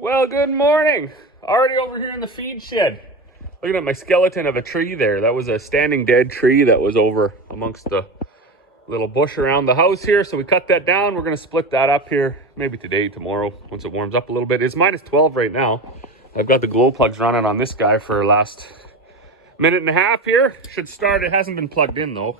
Well, good morning. Already over here in the feed shed. Looking at my skeleton of a tree there. That was a standing dead tree that was over amongst the little bush around the house here. So we cut that down. We're going to split that up here maybe today, tomorrow, once it warms up a little bit. It's minus 12 right now. I've got the glow plugs running on this guy for the last minute and a half here. Should start. It hasn't been plugged in though.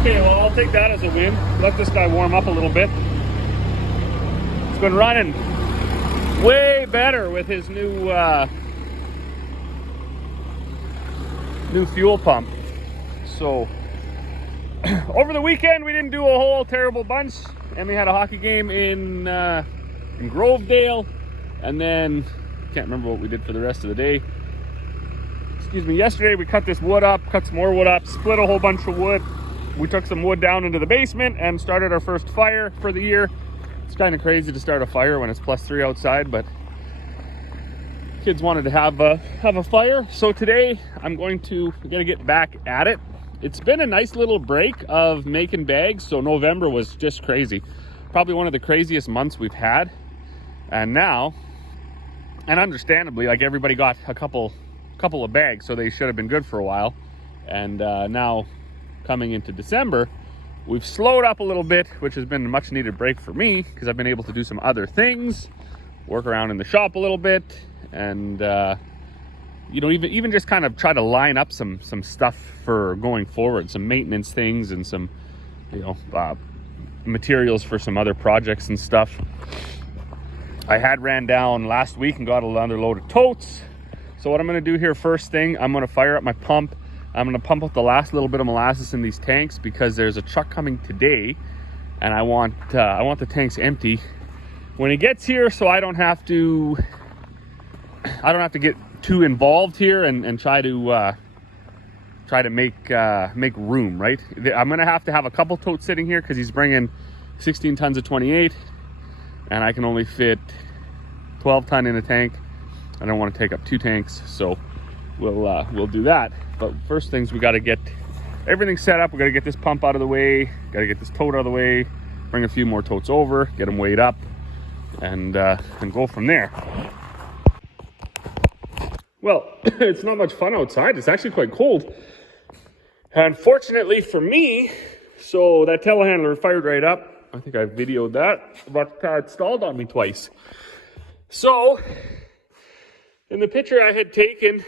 Okay, well, I'll take that as a win. Let this guy warm up a little bit. It's been running way better with his new fuel pump. So over the weekend we didn't do a whole terrible bunch, and we had a hockey game in Grovedale, and then can't remember what we did for the rest of the day. Excuse me. Yesterday we cut this wood up, cut some more wood up, split a whole bunch of wood. We took some wood down into the basement and started our first fire for the year. It's kind of crazy to start a fire when it's +3 outside, but kids wanted to have a fire. So today we gotta get back at it. It's been a nice little break of making bags. So November was just crazy. Probably one of the craziest months we've had. And now, and understandably, like everybody got a couple of bags, so they should have been good for a while. And now, coming into December, we've slowed up a little bit, which has been a much needed break for me because I've been able to do some other things, work around in the shop a little bit, and even just kind of try to line up some stuff for going forward, some maintenance things and some materials for some other projects and stuff. I had ran down last week and got another load of totes. So what I'm going to do here, first thing, I'm going to fire up my pump. I'm going to pump up the last little bit of molasses in these tanks because there's a truck coming today, and I want the tanks empty when it gets here, so I don't have to get too involved here and try to make room, right? I'm going to have a couple totes sitting here because he's bringing 16 tons of 28, and I can only fit 12 ton in a tank. I don't want to take up 2 tanks, so we'll do that. But first things, we got to get everything set up. We got to get this pump out of the way, got to get this tote out of the way, bring a few more totes over, get them weighed up, and go from there. Well, it's not much fun outside. It's actually quite cold. Unfortunately for me, so that telehandler fired right up. I think I videoed that, but it stalled on me twice. So in the picture I had taken,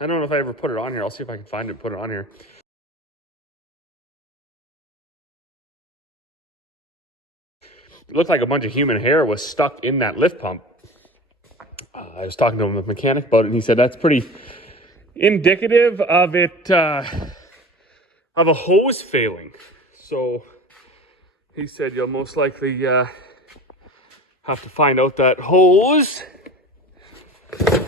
I don't know if I ever put it on here. I'll see if I can find it and put it on here. It looked like a bunch of human hair was stuck in that lift pump. I was talking to a mechanic about it, and he said that's pretty indicative of it, of a hose failing. So he said you'll most likely have to find out that hose,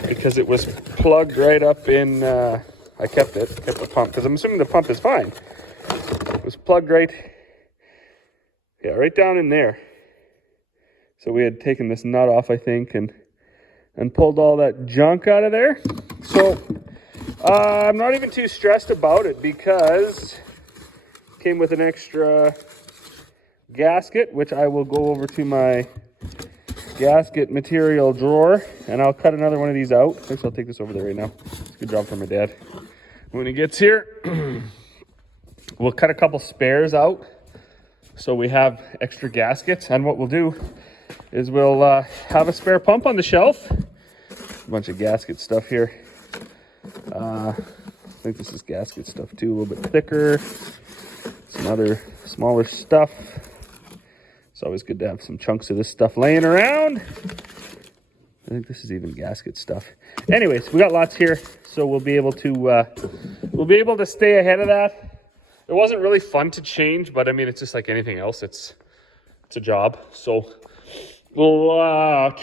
because it was plugged right up in, I kept the pump, because I'm assuming the pump is fine. It was plugged right down in there. So we had taken this nut off, I think, and pulled all that junk out of there. So I'm not even too stressed about it because it came with an extra gasket, which I will go over to my gasket material drawer, and I'll cut another one of these out. I guess I'll take this over there right now. It's a good job for my dad. When he gets here, we'll cut a couple spares out so we have extra gaskets. And what we'll do is we'll have a spare pump on the shelf. A bunch of gasket stuff here. I think this is gasket stuff too, a little bit thicker. Some other smaller stuff. It's always good to have some chunks of this stuff laying around. I think this is even gasket stuff. Anyways, we got lots here, so we'll be able to stay ahead of that. It wasn't really fun to change, but I mean, it's just like anything else. It's a job. So we'll. I'm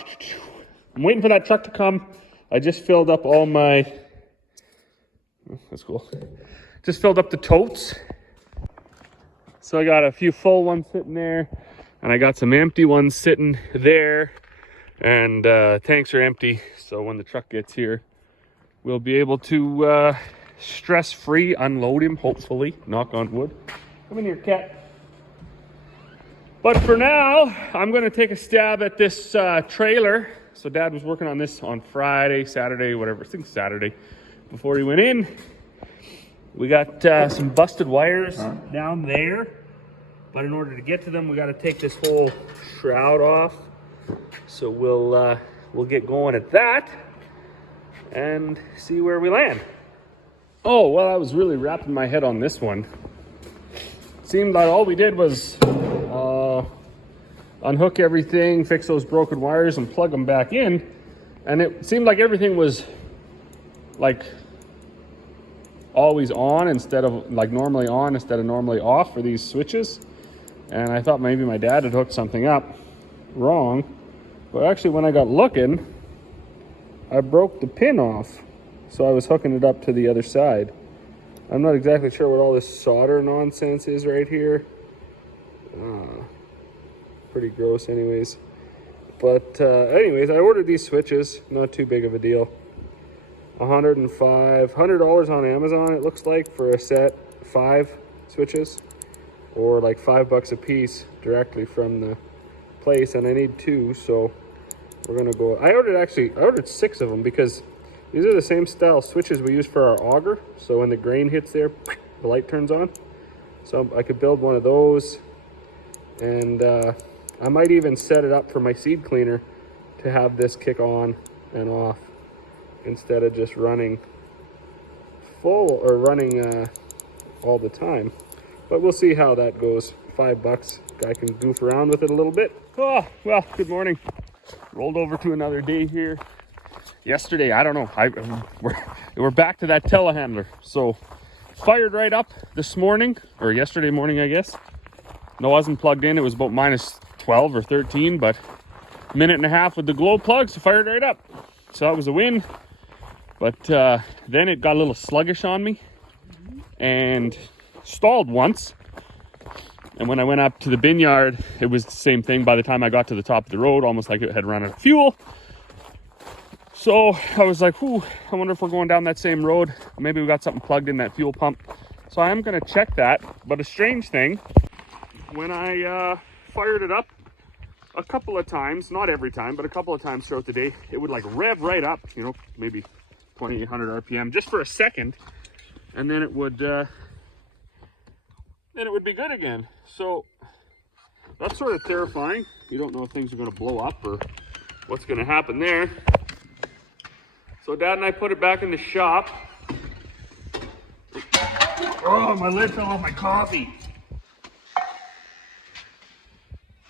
waiting for that truck to come. I just filled up all my. Oh, that's cool. Just filled up the totes. So I got a few full ones sitting there, and I got some empty ones sitting there, and tanks are empty. So when the truck gets here, we'll be able to stress-free unload him, hopefully, knock on wood. Come in here, cat. But for now, I'm going to take a stab at this trailer. So Dad was working on this on Friday, Saturday, whatever, I think Saturday, before he went in. We got some busted wires down there, but in order to get to them, we got to take this whole shroud off. So we'll get going at that and see where we land. Oh, well, I was really wrapping my head on this one. Seemed like all we did was unhook everything, fix those broken wires, and plug them back in. And it seemed like everything was like always on instead of like normally on instead of normally off for these switches. And I thought maybe my dad had hooked something up wrong. But actually when I got looking, I broke the pin off. So I was hooking it up to the other side. I'm not exactly sure what all this solder nonsense is right here. Pretty gross anyways. But anyways, I ordered these switches, not too big of a deal. $100 on Amazon it looks like for a set, 5 switches, or like $5 a piece directly from the place, and I need 2, so we're gonna go. I ordered 6 of them because these are the same style switches we use for our auger, so when the grain hits there, the light turns on. So I could build one of those, and I might even set it up for my seed cleaner to have this kick on and off instead of just running full or running all the time. But we'll see how that goes. $5, I can goof around with it a little bit. Oh, well, good morning. Rolled over to another day here. Yesterday, I don't know, we're back to that telehandler. So fired right up this morning, or yesterday morning, I guess. No, I wasn't plugged in. It was about minus 12 or 13, but a minute and a half with the glow plug, so fired right up. So that was a win. But then it got a little sluggish on me and stalled once. And when I went up to the bin yard, it was the same thing. By the time I got to the top of the road, almost like it had run out of fuel. So I was like, "Ooh, I wonder if we're going down that same road. Maybe we got something plugged in that fuel pump." So I am going to check that. But a strange thing, when I fired it up a couple of times, not every time, but a couple of times throughout the day, it would like rev right up, you know, maybe 2800 RPM just for a second, and then it would be good again. So that's sort of terrifying. You don't know if things are going to blow up or what's going to happen there. So Dad and I put it back in the shop. Oh, my lid fell off my coffee.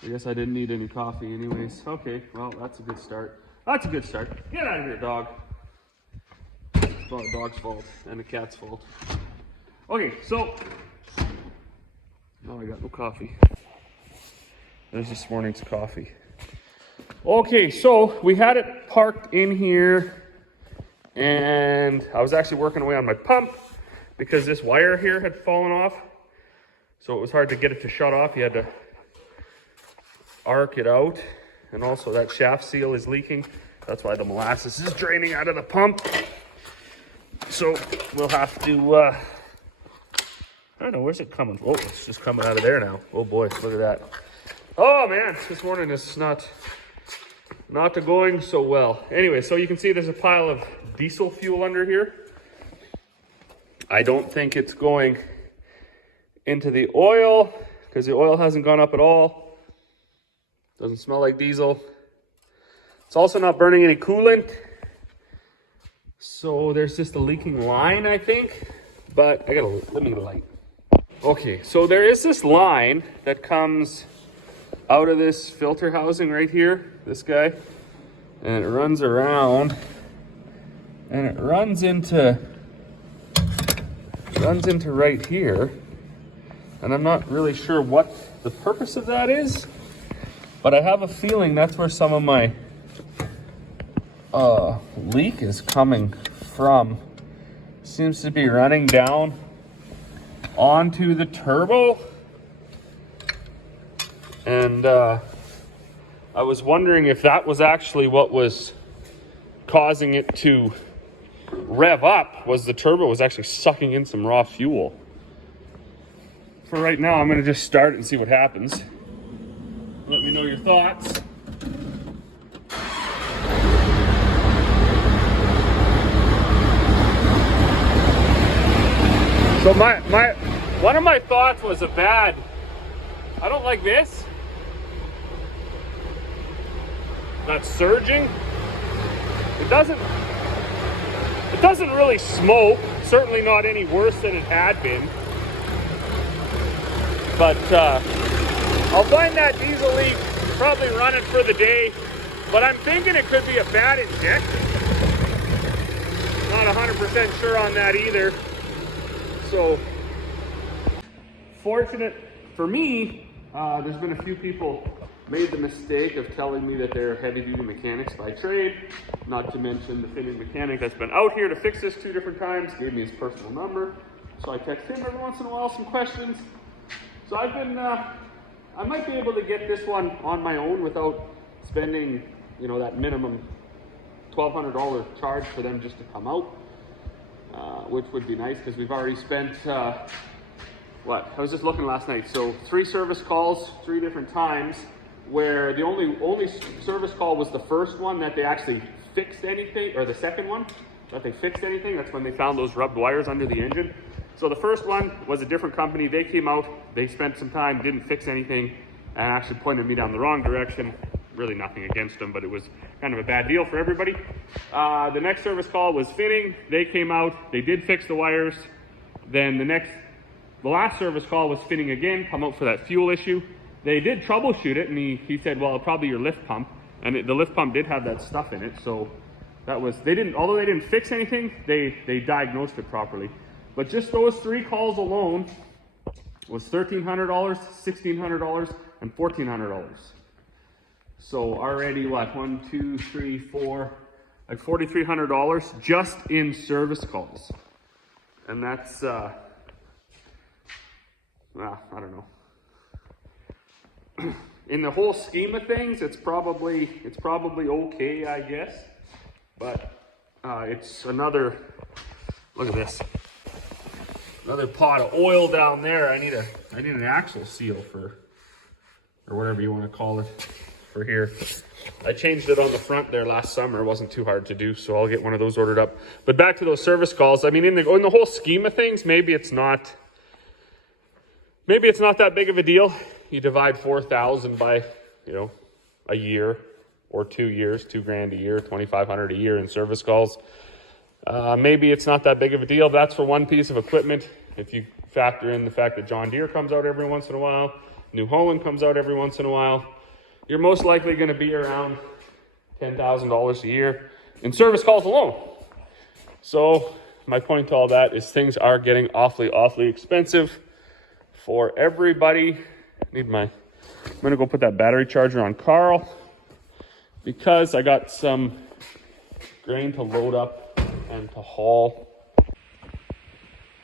I guess I didn't need any coffee anyways. Okay, well, that's a good start. That's a good start. Get out of here, dog. It's not a dog's fault and a cat's fault. Okay, so now I got no coffee. There's this morning's coffee. Okay, so we had it parked in here, and I was actually working away on my pump because this wire here had fallen off. So it was hard to get it to shut off. You had to arc it out, and also that shaft seal is leaking. That's why the molasses is draining out of the pump. So we'll have to, I don't know, where's it coming from? Oh, it's just coming out of there now. Oh boy, look at that. Oh man, this morning is not going so well. Anyway, so you can see there's a pile of diesel fuel under here. I don't think it's going into the oil because the oil hasn't gone up at all. Doesn't smell like diesel. It's also not burning any coolant. So there's just a leaking line, I think. But let me get a light. Okay, so there is this line that comes out of this filter housing right here, this guy, and it runs around, and it runs into right here, and I'm not really sure what the purpose of that is, but I have a feeling that's where some of my leak is coming from. Seems to be running down onto the turbo, and I was wondering if that was actually what was causing it to rev up was the turbo was actually sucking in some raw fuel. For right now, I'm gonna just start it and see what happens. Let me know your thoughts. So one of my thoughts was I don't like this. That's surging. It doesn't really smoke, certainly not any worse than it had been. But I'll find that diesel leak, probably run it for the day. But I'm thinking it could be a bad injection. Not 100% sure on that either. So, fortunate for me, there's been a few people made the mistake of telling me that they're heavy-duty mechanics by trade, not to mention the fitting mechanic that's been out here to fix this 2 different times, gave me his personal number, so I text him every once in a while some questions. So I've been, I might be able to get this one on my own without spending, you know, that minimum $1,200 charge for them just to come out, which would be nice because we've already spent, I was just looking last night, so 3 service calls, 3 different times, where the only service call was the first one that they actually fixed anything, or the second one that they fixed anything. That's when they found those rubbed wires under the engine. So the first one was a different company. They came out, they spent some time, didn't fix anything, and actually pointed me down the wrong direction. Really nothing against them, but it was kind of a bad deal for everybody. The next service call was fitting. They came out, they did fix the wires. Then the last service call was fitting again, come out for that fuel issue. They did troubleshoot it, and he said, well, probably your lift pump. And the lift pump did have that stuff in it, so that was, although they didn't fix anything, they diagnosed it properly. But just those 3 calls alone was $1,300, $1,600, and $1,400. So already what, 1, 2, 3, 4, like $4,300 just in service calls. And that's, I don't know. In the whole scheme of things, it's probably okay, I guess. But it's another, look at this. Another pot of oil down there. I need an axle seal or whatever you want to call it for here. I changed it on the front there last summer. It wasn't too hard to do, so I'll get one of those ordered up. But back to those service calls. I mean, in the whole scheme of things, maybe it's not that big of a deal. You divide 4,000 by, you know, a year or 2 years, $2,000 a year, $2,500 a year in service calls. Maybe it's not that big of a deal. That's for one piece of equipment. If you factor in the fact that John Deere comes out every once in a while, New Holland comes out every once in a while, you're most likely going to be around $10,000 a year in service calls alone. So my point to all that is things are getting awfully expensive for everybody. I'm going to go put that battery charger on Carl because I got some grain to load up and to haul.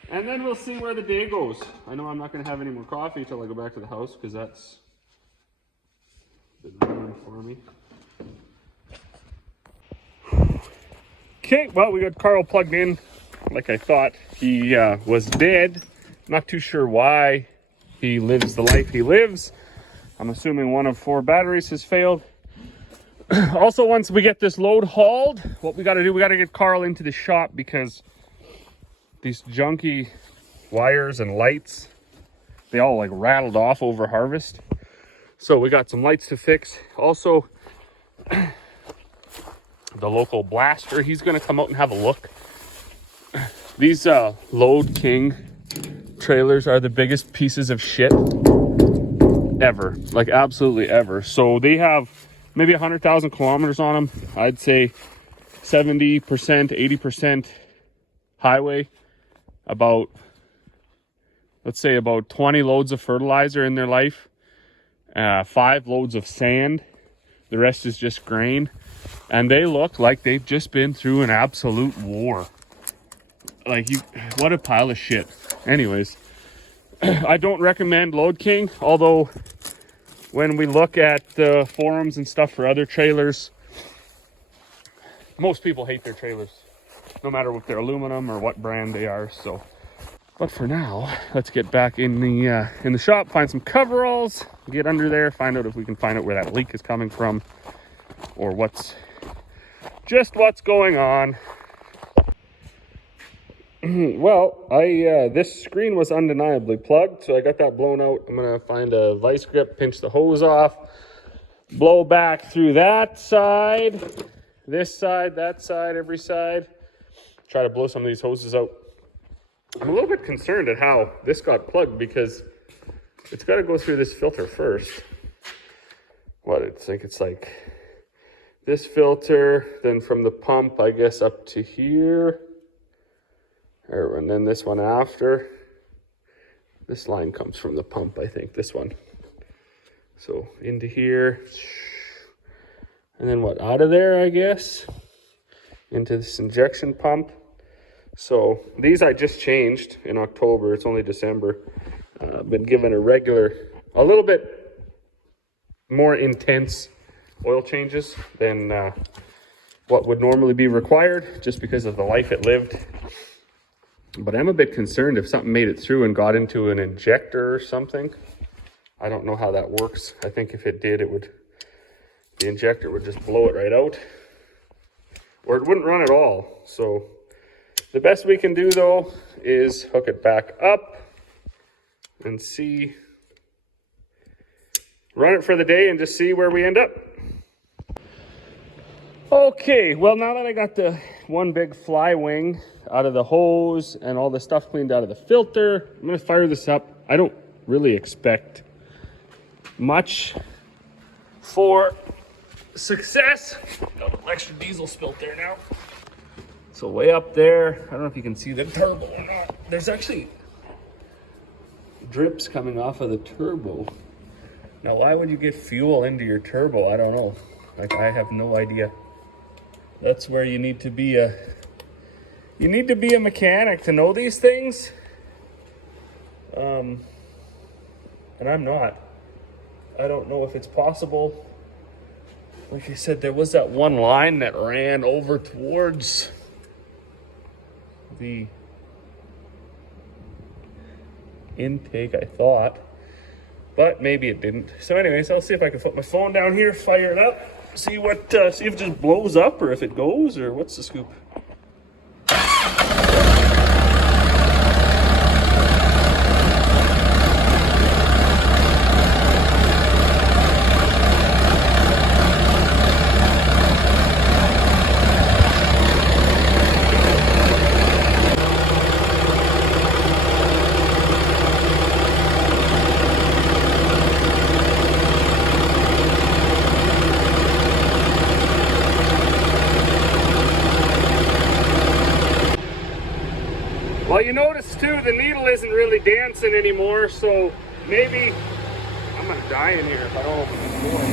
And then we'll see where the day goes. I know I'm not going to have any more coffee until I go back to the house because that's been ruined for me. Okay, well, we got Carl plugged in like I thought. He was dead. Not too sure why he lives the life he lives. I'm assuming one of 4 batteries has failed. Also, once we get this load hauled, what we got to do, we got to get Carl into the shop because these junky wires and lights, they all like rattled off over harvest. So we got some lights to fix. Also, the local blaster, he's going to come out and have a look. These Load King trailers are the biggest pieces of shit ever, like absolutely ever. So they have maybe 100,000 kilometers on them. I'd say 70%, 80% highway, let's say about 20 loads of fertilizer in their life, 5 loads of sand, the rest is just grain, and they look like they've just been through an absolute war. What a pile of shit. Anyways, I don't recommend Load King, although when we look at the forums and stuff for other trailers, most people hate their trailers. no matter if they're aluminum or what brand they are. So, but for now, let's get back in the shop, find some coveralls, get under there, find out if we can find out where that leak is coming from, or what's going on. Well, this screen was undeniably plugged, so I got that blown out. I'm gonna find a vice grip, pinch the hose off, blow back through that side, this side, that side, every side. Try to blow some of these hoses out. I'm a little bit concerned at how this got plugged because it's got to go through this filter first. It's like this filter, then from the pump, I guess, up to here. And then this one after. This line comes from the pump, I think, this one. So into here. And then out of there, I guess, into this injection pump. So these I just changed in October. It's only December. Been given a little bit more intense oil changes than what would normally be required, just because of the life it lived. But I'm a bit concerned if something made it through and got into an injector or something. I don't know how that works. I think if it did, the injector would just blow it right out, or it wouldn't run at all. So the best we can do, though, is hook it back up and run it for the day and just see where we end up. Okay, well, now that I got the one big fly wing out of the hose and all the stuff cleaned out of the filter, I'm gonna fire this up. I don't really expect much for success. Got a little extra diesel spilt there now. So way up there, I don't know if you can see the turbo or not. There's actually drips coming off of the turbo. Now, why would you get fuel into your turbo? I don't know. I have no idea. That's where you need to be a mechanic to know these things. And I'm not. I don't know if it's possible. Like I said, there was that one line that ran over towards the intake, I thought, but maybe it didn't. So anyways, I'll see if I can put my phone down here, fire it up, see if it just blows up or if it goes, or what's the scoop. Well, you notice too, the needle isn't really dancing anymore, so maybe I'm gonna die in here if I don't open this door.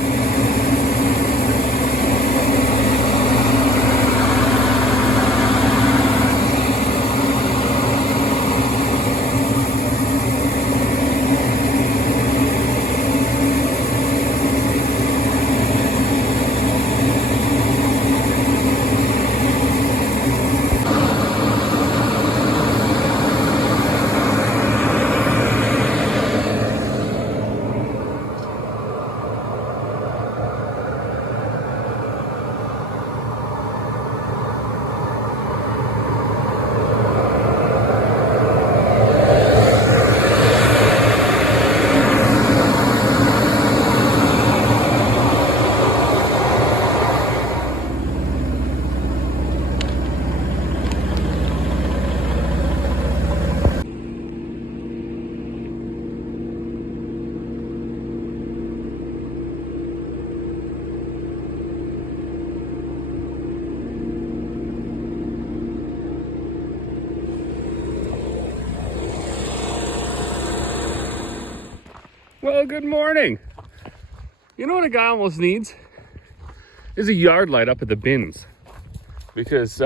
Well, good morning. You know what a guy almost needs? Is a yard light up at the bins. Because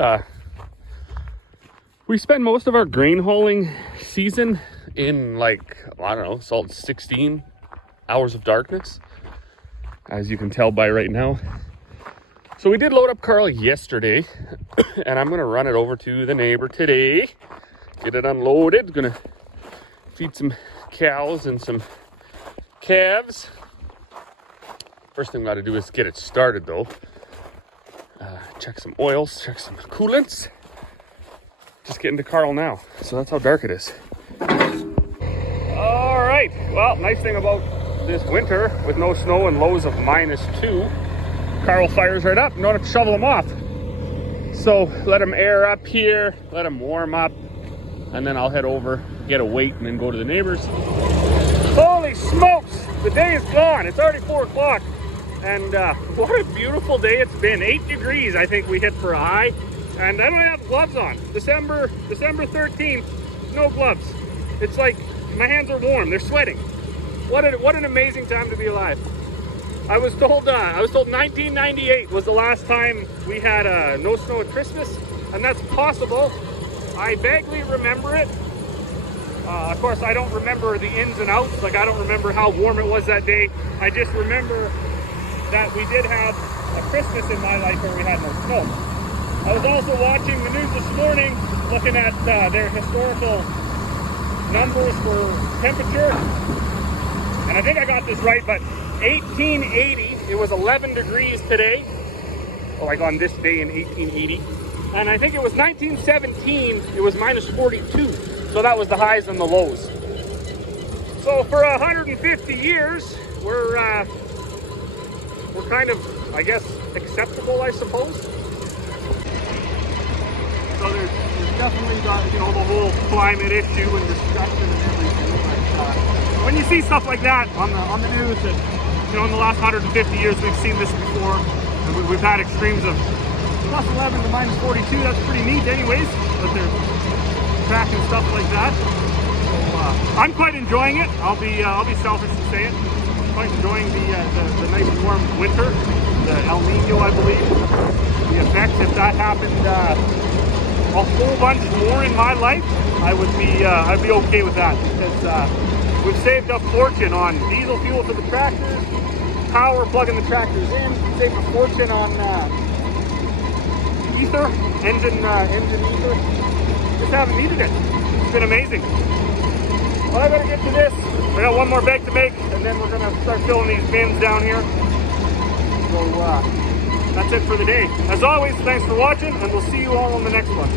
we spend most of our grain hauling season in, like, I don't know, so it's 16 hours of darkness, as you can tell by right now. So we did load up Carl yesterday, and I'm gonna run it over to the neighbor today, get it unloaded. Gonna feed some cows and some calves. First thing we gotta do is get it started though. Check some oils, check some coolants. Just getting to Carl now, so that's how dark it is. All right, well, nice thing about this winter with no snow and lows of -2, Carl fires right up, don't have to shovel them off. So let them air up here, let them warm up, and then I'll head over, get a weight, and then go to the neighbors. Holy smokes, the day is gone. It's already 4 o'clock, and what a beautiful day it's been. 8 degrees, I think we hit for a high, and I don't have gloves on. December 13th, no gloves. It's like my hands are warm, they're sweating. What an amazing time to be alive. I was told 1998 was the last time we had no snow at Christmas, and that's possible. I vaguely remember it. Of course, I don't remember the ins and outs. Like, I don't remember how warm it was that day. I just remember that we did have a Christmas in my life where we had no snow. I was also watching the news this morning, looking at their historical numbers for temperature. And I think I got this right, but 1880, it was 11 degrees today. Well, like on this day in 1880. And I think it was 1917, it was -42. So that was the highs and the lows. So for 150 years, we're kind of, I guess, acceptable, I suppose. So there's definitely got, the whole climate issue and discussion and everything. But when you see stuff like that on the news, and in the last 150 years we've seen this before, and we've had extremes of +11 to -42. That's pretty neat, anyways. But they're tracking stuff like that. So I'm quite enjoying it. I'll be selfish to say it. Quite enjoying the nice warm winter, the El Nino, I believe. The effects, if that happened a whole bunch more in my life, I'd be okay with that, because we've saved a fortune on diesel fuel for the tractors, power plugging the tractors in. We saved a fortune on ether, engine ether. Just haven't needed it. It's been amazing. Well, I gotta get to this. I got one more bag to make, and then we're gonna start filling these bins down here. So that's it for the day. As always, thanks for watching, and we'll see you all on the next one.